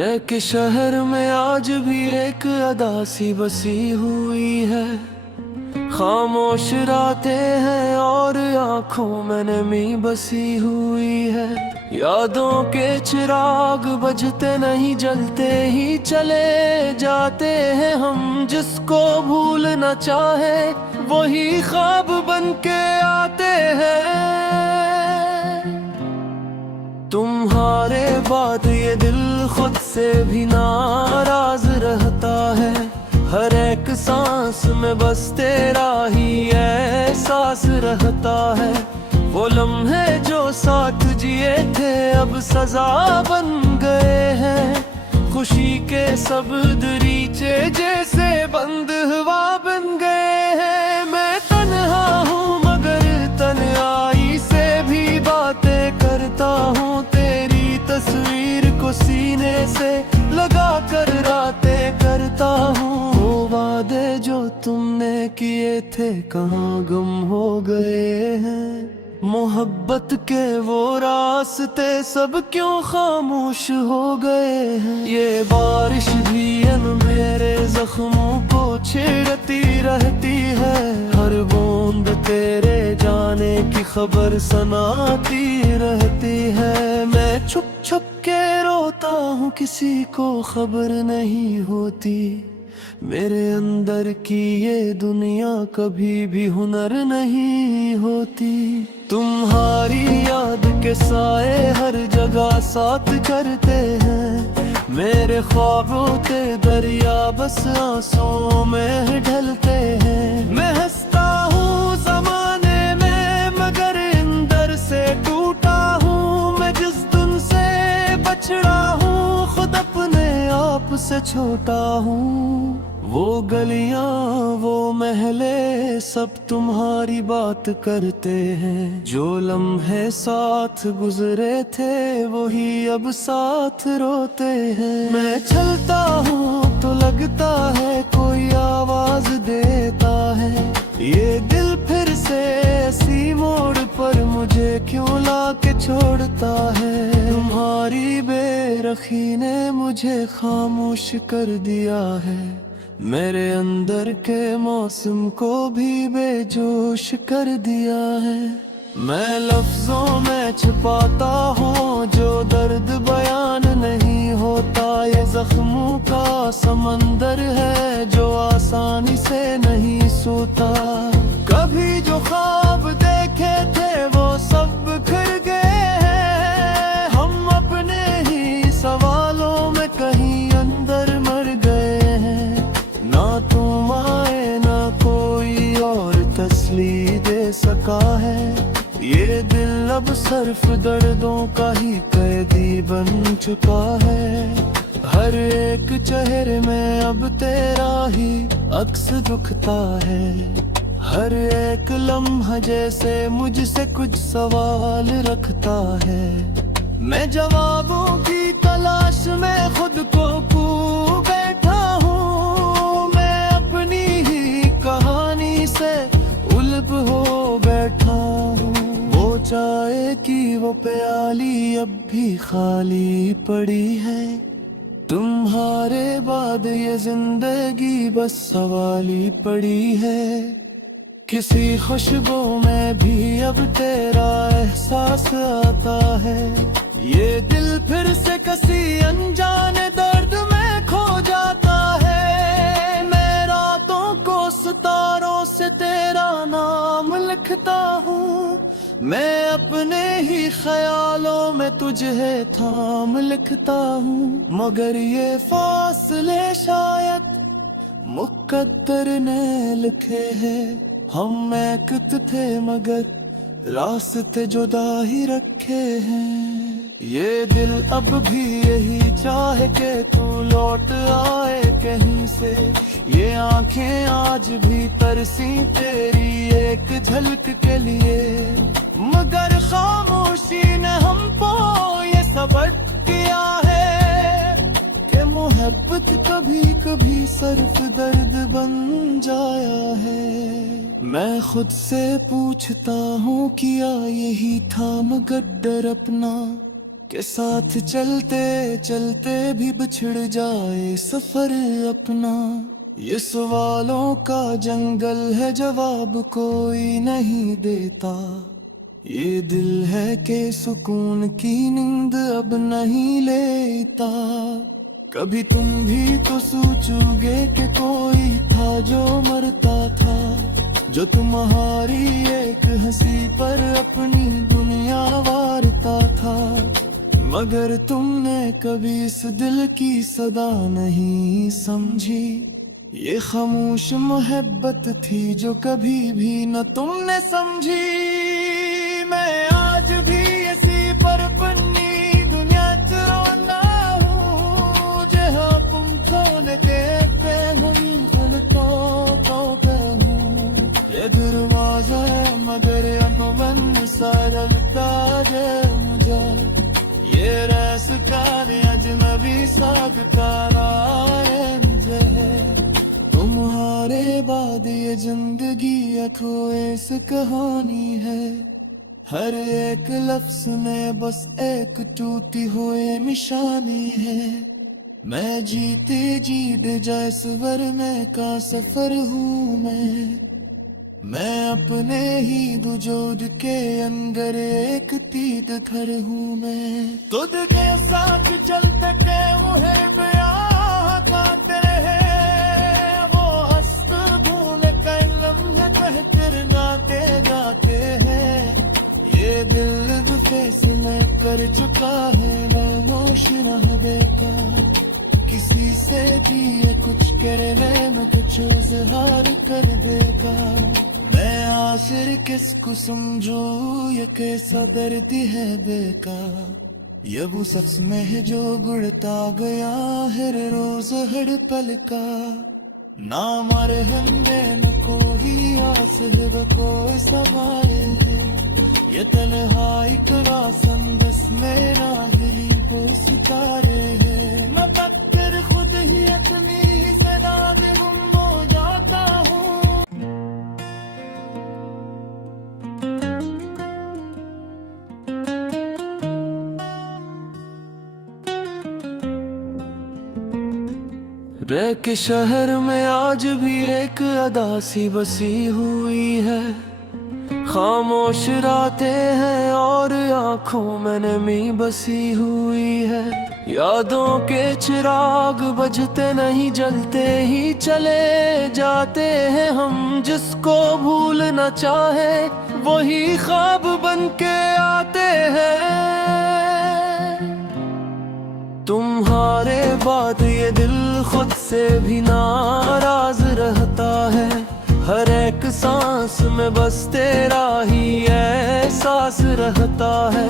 रह के शहर में आज भी एक अदासी बसी हुई है। खामोश रातें हैं और आंखों में नमी बसी हुई है। यादों के चिराग बुझते नहीं, जलते ही चले जाते हैं हम। जिसको भूलना चाहे वही ख्वाब बन के आते हैं। तुम्हारे बाद ये दिल खुद से भी नाराज रहता है। हर एक सांस में बस तेरा ही एहसास रहता है। वो लम्हे जो साथ जिए थे अब सजा बन गए हैं। खुशी के सब दरीचे जैसे बंद हवा बन गए हैं। मैं तन्हा हूँ मगर तन्हाई से भी बातें करता हूँ। तेरी तस्वीर को सीने से लगा कर रातें करता हूँ। वो वादे जो तुमने किए थे कहाँ गुम हो गए हैं। मोहब्बत के वो रास्ते सब क्यों खामोश हो गए हैं। ये बारिश भी अन मेरे जख्मों को छेड़ती रहती है। हर बूंद तेरे जाने की खबर सुनाती रहती है। मैं छुप छुप के रोता हूँ, किसी को खबर नहीं होती। मेरे अंदर की ये दुनिया कभी भी हुनर नहीं होती। तुम्हारी याद के साए हर जगह साथ करते हैं। मेरे ख्वाबों के दरिया बस आंसुओं में ढलते हैं। मैं हंसता हूँ ज़माने में मगर अंदर से टूटा हूँ। मैं जिस दिन से बछड़ा हूँ खुद अपने आप से छोटा हूँ। वो गलियां वो महले सब तुम्हारी बात करते हैं। जो लम्हे साथ गुजरे थे वही अब साथ रोते हैं। मैं चलता हूँ तो लगता है कोई आवाज देता है। ये दिल फिर से ऐसी मोड़ पर मुझे क्यों ला के छोड़ता है। तुम्हारी बेरखी ने मुझे खामोश कर दिया है। मेरे अंदर के मौसम को भी बेजोश कर दिया है। मैं लफ्जों में छिपाता हूँ जो दर्द बयान नहीं होता। ये जख्मों का समंदर है जो आसानी से नहीं सोता। कभी जो ख्वाब देखे थे वो सब बिखर गए हैं। हम अपने ही सवालों में कहीं अंदर मर गए हैं। ना तुम आए ना कोई और तसल्ली दे सका है। ये दिल अब सिर्फ दर्दों का ही कैदी बन चुका है। हर एक चेहरे में अब तेरा ही अक्स दुखता है। हर एक लम्हा जैसे मुझसे कुछ सवाल रखता है। मैं जवाबों की तलाश में खुद को खो बैठा हूँ। मैं अपनी ही कहानी से उलझ हो बैठा हूँ। वो चाय की वो प्याली अब भी खाली पड़ी है। तुम्हारे बाद ये जिंदगी बस सवाली पड़ी है। किसी खुशबू में भी अब तेरा एहसास आता है। ये दिल फिर से किसी अनजाने दर्द में खो जाता है। मैं रातों को सितारों से तेरा नाम लिखता हूँ। मैं अपने ही ख्यालों में तुझे थाम लिखता हूँ। मगर ये फासले शायद मुकद्दर ने लिखे हैं। हम एक थे मगर रास्ते जुदा ही रखे हैं। ये दिल अब भी यही चाहे कि तू लौट आए कहीं से। ये आंखें आज भी तरसी तेरी एक झलक के लिए। मगर खामोशी ने हमको ये सबक किया है कि मोहब्बत कभी कभी सिर्फ दर्द बन जाया है। मैं खुद से पूछता हूँ किया यही था मगर डर अपना के साथ चलते चलते भी बिछड़ जाए सफर अपना। ये सवालों का जंगल है, जवाब कोई नहीं देता। ये दिल है कि सुकून की नींद अब नहीं लेता। कभी तुम भी तो सोचोगे कि कोई था जो मरता था, जो तुम्हारी एक हंसी पर अपनी दुनिया वारता था। मगर तुमने कभी इस दिल की सदा नहीं समझी। ये खामोश मोहब्बत थी जो कभी भी न तुमने समझी। मैं आज भी इसी पर बनी दुनिया चलाना हूँ, जहाँ तुम खोल देते हम खुलको पे हूँ। ये दरवाजा मगर अमन सा लगता है मुझे। ये रास्ता अजनबी साग का राय मुझे। तुम्हारे बाद ये जिंदगी अखोएस कहानी है। हर एक लफ्ज में बस एक टूटी हुई निशानी है। मैं जीते जीत जैसे में का सफर हूँ मैं अपने ही वजूद के अंदर एक तीत घर हूँ मैं। तुझ के साथ चलते के मुहे ब्याह गाते रहे, वो हस्त भूल के लम्हे कहते गाते गाते हैं। ये दिल फैसला कर चुका है, खामोश रहने का। किसी से भी ये कुछ करने में कुछ इजहार कर देगा। मैं आखिर किसको समझू, ये कैसा दर्द है बेकार। ये वो शख्स में है जो गुड़ता गया हर रोज हर पल का। ना मर हमदे न कोई आस है व कोई सवाल है। ये तन्हाई का रासम बस मेरा दिली को सितारे है। मैं पत्थर खुद ही अपनी ही सदा में गुम हो जाता हूँ। रह के शहर में आज भी एक अदासी बसी हुई है। खामोश रातें हैं और आंखों में नमी बसी हुई है। यादों के चिराग बजते नहीं जलते ही चले जाते हैं हम। जिसको भूलना चाहे वही ख्वाब बन के आते हैं। तुम्हारे बाद ये दिल खुद से भी नाराज रहता है। हर एक सांस में बस तेरा ही एहसास रहता है।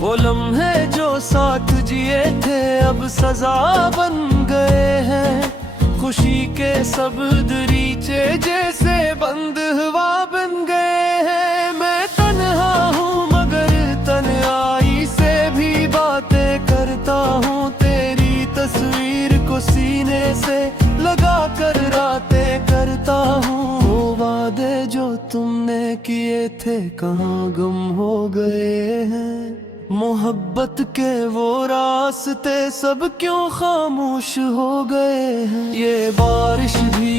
वो लम्हे जो साथ जिए थे अब सजा बन गए हैं। खुशी के सब दरीचे जैसे बंद हवा बन गए हैं। मैं तन्हा हूँ मगर तन्हाई से भी बातें करता हूँ। तेरी तस्वीर को सीने से लगा कर रातें करता हूँ। वो वादे जो तुमने किए थे कहाँ गुम हो गए हैं। मोहब्बत के वो रास्ते सब क्यों खामोश हो गए हैं। ये बारिश भी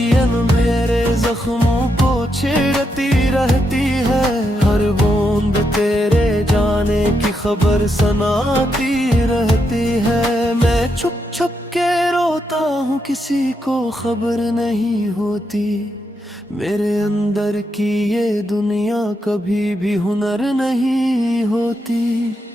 मेरे जख्मों को छेड़ती रहती है। हर बूंद तेरे जाने की खबर सुनाती रहती है। मैं छुप छुप के रोता हूँ, किसी को खबर नहीं होती। मेरे अंदर की ये दुनिया कभी भी हुनर नहीं होती।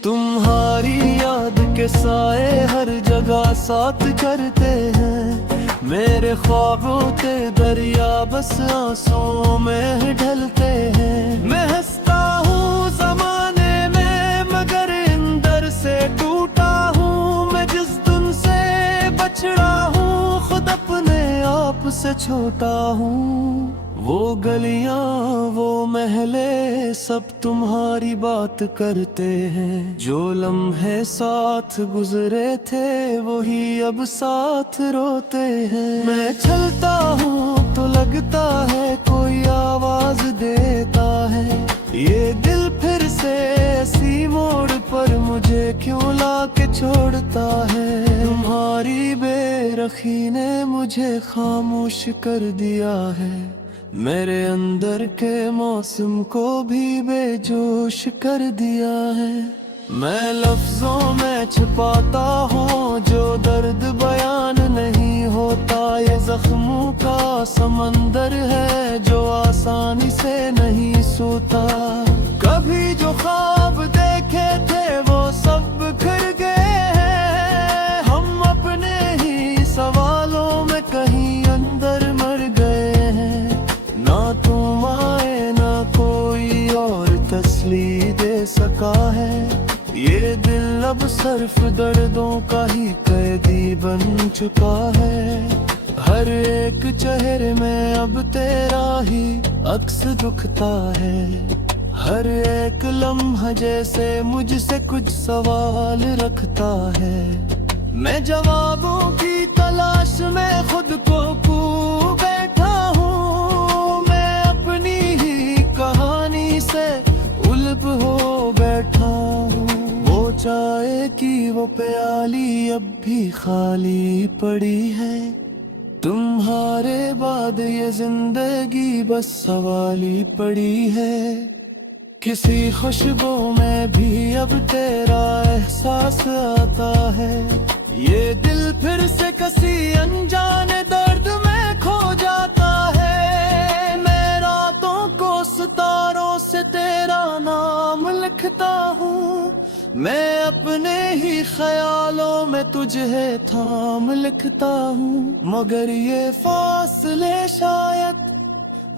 तुम्हारी याद के साए हर जगह साथ करते हैं। मेरे ख्वाबों के दरिया बस आंसुओं में ढलते हैं। मैं हंसता हूँ ज़माने में मगर अंदर से टूटा हूँ। मैं जिस धुन से बछड़ा हूँ खुद अपने आप से छोटा हूँ। वो गलियां वो महले सब तुम्हारी बात करते हैं। जो लम्हे साथ गुजरे थे वही अब साथ रोते हैं। मैं चलता हूँ तो लगता है कोई आवाज देता है। ये दिल फिर से ऐसी मोड़ पर मुझे क्यों ला बेअखी ने मुझे खामोश कर दिया है, मेरे अंदर के मौसम को भी बेजोश कर दिया है। मैं लफ्जों में छिपाता हूँ जो दर्द बयान नहीं होता, ये जख्मों का समंदर है जो आसानी से नहीं सोता। कभी जो ख्वाब देखे थे वो सब बिखर गए हैं, हम अपने ही सवालों में कहीं अंदर मर गए हैं। ना तुम आए ना कोई और तसल्ली दे सका है, ये दिल अब सिर्फ दर्दों का ही कैदी बन चुका है। हर एक चेहरे में अब तेरा ही अक्स दुखता है, हर एक लम्हा जैसे मुझसे कुछ सवाल रखता है। मैं जवाबों की तलाश में खुद को खो बैठा हूँ, मैं अपनी ही कहानी से उलझ हो बैठा हूँ। वो चाय की वो प्याली अब भी खाली पड़ी है, तुम्हारे बाद ये जिंदगी बस सवाली पड़ी है। किसी खुशबू में भी अब तेरा एहसास आता है, ये दिल फिर से किसी अनजाने दर्द में खो जाता है। मैं रातों को सितारों से तेरा नाम लिखता हूँ, मैं अपने ही ख्यालों में तुझे थाम लिखता हूँ। मगर ये फासले शायद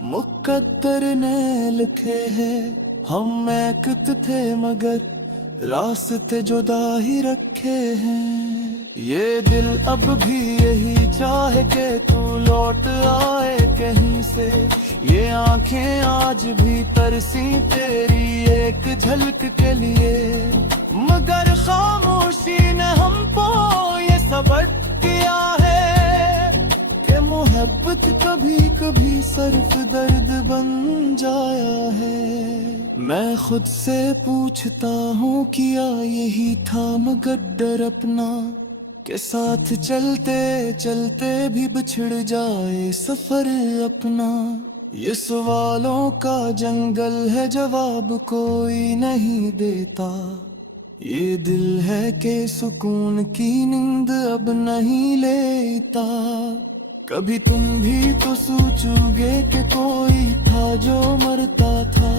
मुकद्दर ने लिखे हैं, हम एक थे मगर रास्ते जुदा ही रखे हैं। ये दिल अब भी यही चाहे कि तू लौट आए कहीं से, ये आंखें आज भी तरसी तेरी एक झलक के लिए। मगर खामोशी ने हमको ये सबक किया है कि मोहब्बत कभी कभी सिर्फ दर्द बन जाया है। मैं खुद से पूछता हूँ किया यही था मगर अपना, के साथ चलते चलते भी बिछड़ जाए सफर अपना। ये सवालों का जंगल है जवाब कोई नहीं देता, ये दिल है कि सुकून की नींद अब नहीं लेता। कभी तुम भी तो सोचोगे कि कोई था जो मरता था,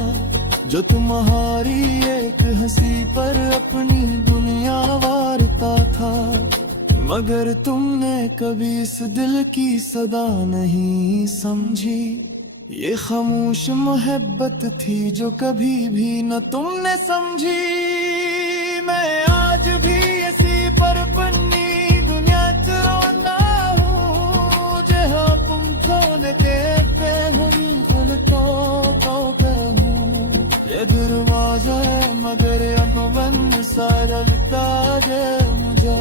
जो तुम्हारी एक हंसी पर अपनी दुनिया वारता था। मगर तुमने कभी इस दिल की सदा नहीं समझी, ये खामोश मोहब्बत थी जो कभी भी न तुमने समझी। मैं आज भी इसी पर बनी दुनिया चलाना हूँ, जहाँ तुम छोड़ देते हम खुलतों को कहूँ। ये दरवाजा है मगर अब बंद सा लगता है मुझे,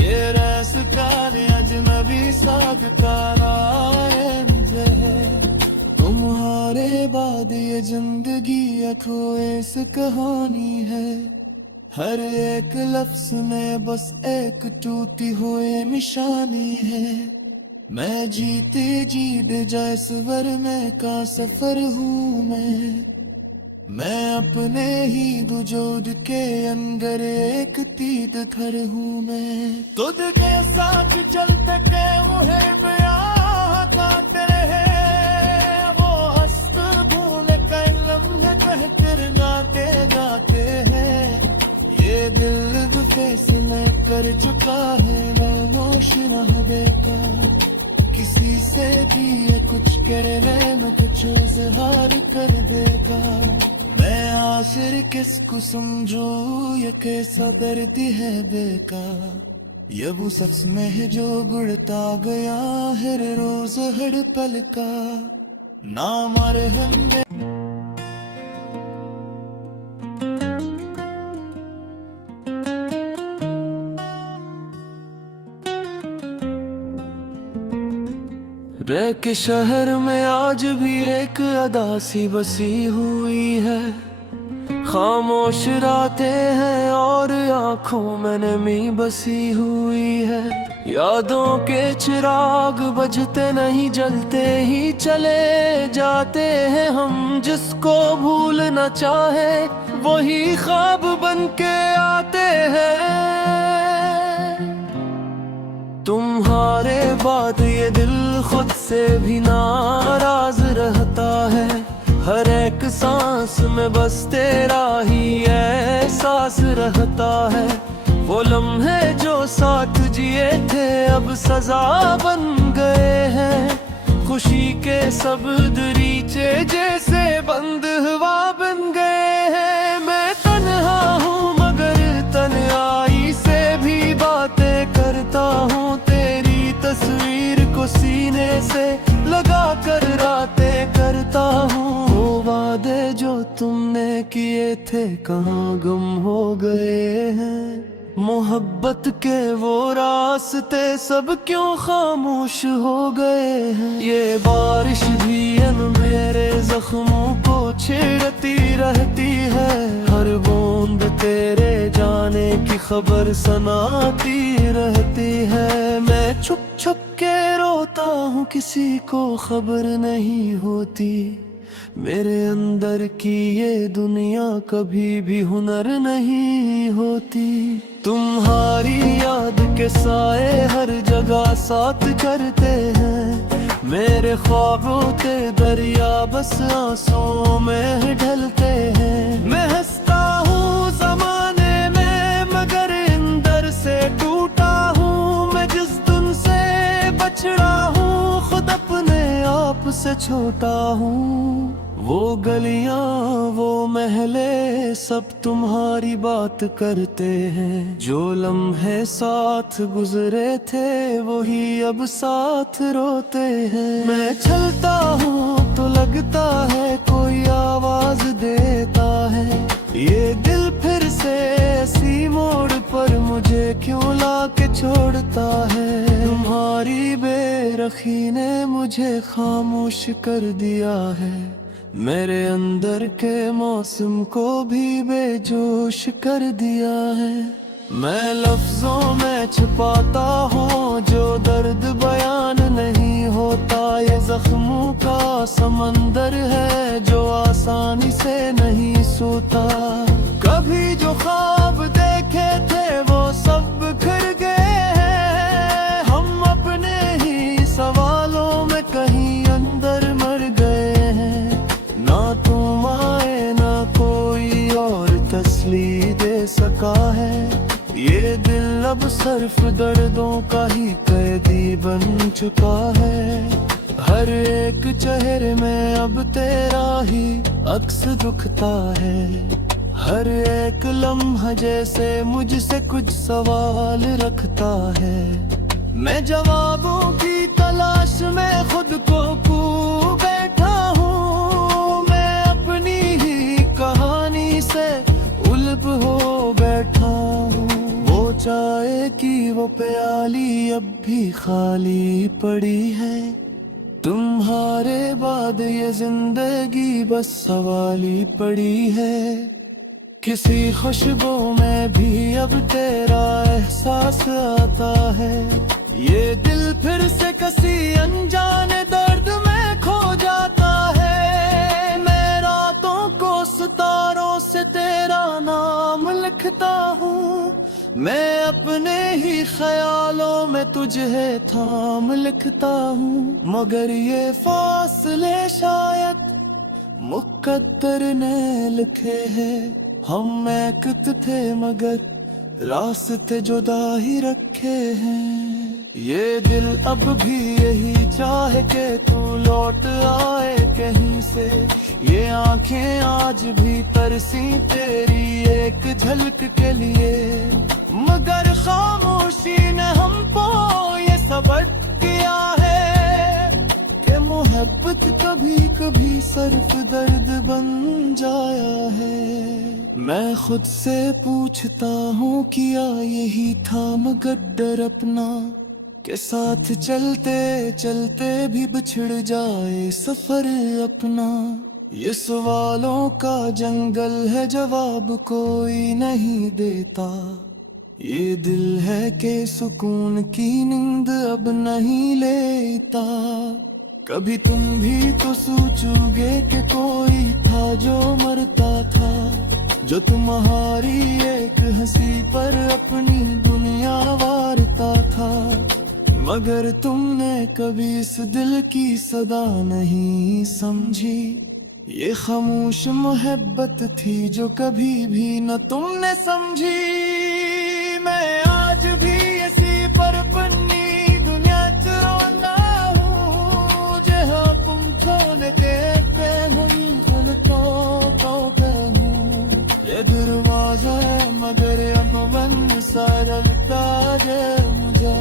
ये रास्ता अजनबी सागता है मुझे। तुम्हारे बाद ये जिंदगी अखोएस कहानी है, हर एक लफ्ज में बस एक टूटी हुई निशानी है। मैं जीते जीत जैसवर में का सफर हूँ मैं अपने ही वजूद के अंदर एक तीत घर हूँ मैं। खुद के साथ चलते के मुहे गाते रहे, वो हस्त भूल के लम्हे कहकर गाते गाते हैं। ये दिल फैसला कर चुका है खामोश रहने का, किसी से भी ये कुछ करने में कुछ इजहार कर देगा। मैं आखिर किसको समझू ये कैसा दर्द है बेकार, ये वो सच में है जो बढ़ता गया हर रोज हर पल का। ना मर हम रह के शहर में आज भी एक अदासी बसी हुई है, खामोश रातें हैं और आंखों में नमी बसी हुई है। यादों के चिराग बजते नहीं, जलते ही चले जाते हैं हम। जिसको भूलना चाहे वही ख्वाब बन के आते हैं। तुम्हारे बाद ये दिल खुद से भी नाराज रहता है। हर एक सांस में बस तेरा ही एहसास रहता है। वो लम्हे जो साथ जिए थे अब सजा बन गए हैं। खुशी के सब दरीचे जैसे बंद हवा बन गए हैं। मैं तन्हा हूँ मगर तन्हाई से भी बातें करता हूँ। तेरी तस्वीर को सीने से लगा कर रातें करता हूँ। वो वादे जो तुमने किए थे कहाँ गुम हो गए हैं। मोहब्बत के वो रास्ते सब क्यों खामोश हो गए हैं। ये बारिश भी मेरे जख्मों को छेड़ती रहती है। हर बूंद तेरे जाने की खबर सुनाती रहती है। मैं छुप छुप के रोता हूँ, किसी को खबर नहीं होती। मेरे अंदर की ये दुनिया कभी भी हुनर नहीं होती। तुम्हारी याद के साए हर जगह साथ करते हैं। मेरे ख्वाबों के दरिया बस आंसुओं में ढलते हैं। मैं हंसता हूँ ज़माने में मगर अंदर से टूटा हूँ। मैं जिस दुन से बछड़ा हूँ खुद अपने आप से छोटा हूँ। वो गलियां वो महले सब तुम्हारी बात करते हैं। जो लम्हे साथ गुजरे थे वही अब साथ रोते हैं। मैं चलता हूँ तो लगता है कोई आवाज देता है। ये दिल फिर से ऐसी मोड़ पर मुझे क्यों ला के छोड़ता है। तुम्हारी बेरखी ने मुझे खामोश कर दिया है। मेरे अंदर के मौसम को भी बेजोश कर दिया है। मैं लफ्जों में छुपाता हूँ जो दर्द बयान नहीं होता। ये जख्मों का समंदर है जो आसानी से नहीं सूता। कभी जो ख्वाब देखे थे वो सब बिखर गए हैं। हम अपने ही सवालों में कहीं अंदर मर गए हैं। ना तुम आए ना कोई और तसल्ली दे सका है। ये दिल अब सिर्फ दर्दों का ही कैदी बन चुका है। हर एक चेहरे में अब तेरा ही अक्स दुखता है। हर एक लम्हा जैसे मुझसे कुछ सवाल रखता है। मैं जवाबों की तलाश में खुद को खो बैठा हूँ। मैं अपनी ही कहानी से उलझ हो बैठा हूँ। वो चाय की वो प्याली अब भी खाली पड़ी है। तुम्हारे बाद ये जिंदगी बस सवाली पड़ी है। किसी खुशबू में भी अब तेरा एहसास आता है। ये दिल फिर से किसी अनजाने दर्द में खो जाता है। मैं रातों को सितारों से तेरा नाम लिखता हूँ। मैं अपने ही ख्यालों में तुझे थाम लिखता हूँ। मगर ये फासले शायद मुकद्दर ने लिखे हैं। हम एक थे मगर रास्ते जुदा ही रखे हैं। ये दिल अब भी यही चाहे कि तू लौट आए कहीं से। ये आंखें आज भी तरसी तेरी एक झलक के लिए। मगर खामोशी ने हमको ये सबक किया है कि मोहब्बत कभी कभी सिर्फ दर्द बन जाया है। मैं खुद से पूछता हूँ किया यही था मगर डर अपना के साथ चलते चलते भी बिछड़ जाए सफर अपना। ये सवालों का जंगल है जवाब कोई नहीं देता। ये दिल है कि सुकून की नींद अब नहीं लेता। कभी तुम भी तो सोचोगे कि कोई था जो मरता था, जो तुम्हारी एक हंसी पर अपनी दुनिया वारता था। मगर तुमने कभी इस दिल की सदा नहीं समझी। ये खामोश मोहब्बत थी जो कभी भी न तुमने समझी। मैं आज भी इसी पर बनी दुनिया चुराना हूँ, जहाँ तुम छोड़ के ये दरवाजा है मगर अब मन सारा लगता है मुझे।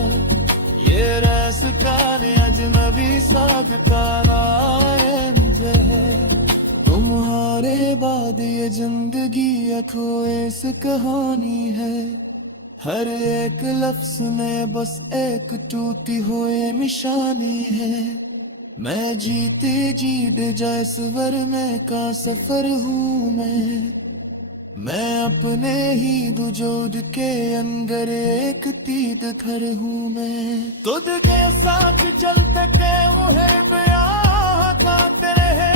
ये रास्ता ने अजनबी सा बिताना है मुझे। तुम्हारे बाद ये जिंदगी अखोए से कहानी है। हर एक लफ्ज में बस एक टूटी हुई निशानी है। मैं जीते जीत जाए सवर में का सफर हूँ मैं अपने ही दुजोद के अंदर एक तीद घर हूँ मैं। खुद के साथ चलते के मुहे ब्याह गाते रहे,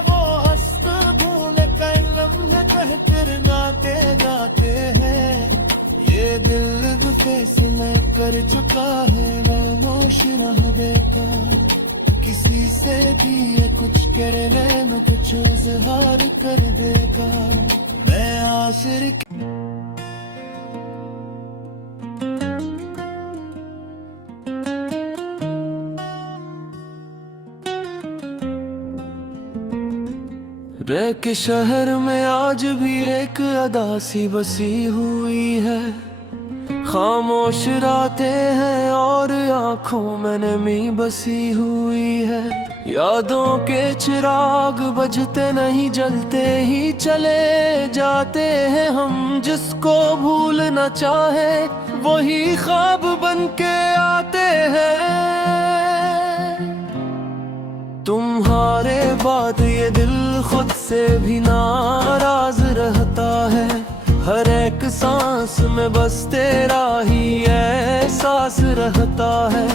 वो हस्त भूल के लम्हे कहते गाते गाते हैं। ये दिल फैसला कर चुका है खामोश रह देखा। किसी से भी ये कुछ कर ले मैं कुछ इजहार कर देगा। मैं आखिर रह के शहर में आज भी एक अदासी बसी हुई है। खामोश रातें हैं और आंखों में नमी बसी हुई है। यादों के चिराग बजते नहीं जलते ही चले जाते हैं हम। जिसको भूलना चाहे वही ख्वाब बन के आते हैं। तुम्हारे बाद ये दिल खुद से भी नाराज रहता है। हर एक सांस में बस तेरा ही एहसास रहता है।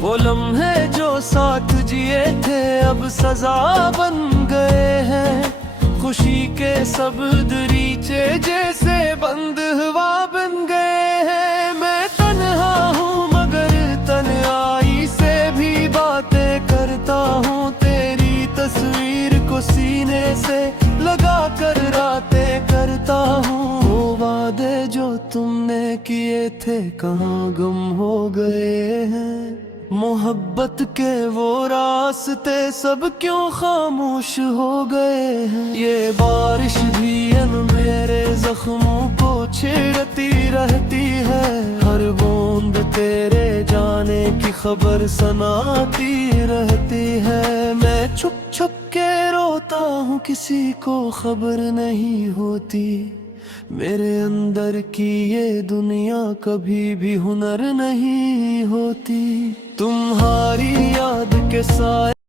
वो लम्हे जो साथ जिए थे अब सजा बन गए हैं। खुशी के सब दरीचे जैसे बंद हवा बन गए हैं। मैं तन्हा हूँ मगर तन्हाई से भी बातें करता हूँ। तेरी तस्वीर को सीने से लगा कर रातें करता हूँ। वो वादे जो तुमने किए थे कहाँ गुम हो गए हैं। मोहब्बत के वो रास्ते सब क्यों खामोश हो गए हैं। ये बारिश भी मेरे जख्मों को छेड़ती रहती है। हर बूंद तेरे जाने की खबर सुनाती रहती है। मैं छुप छुप के रोता हूँ किसी को खबर नहीं होती। मेरे अंदर की ये दुनिया कभी भी हुनर नहीं होती। तुम्हारी याद के साए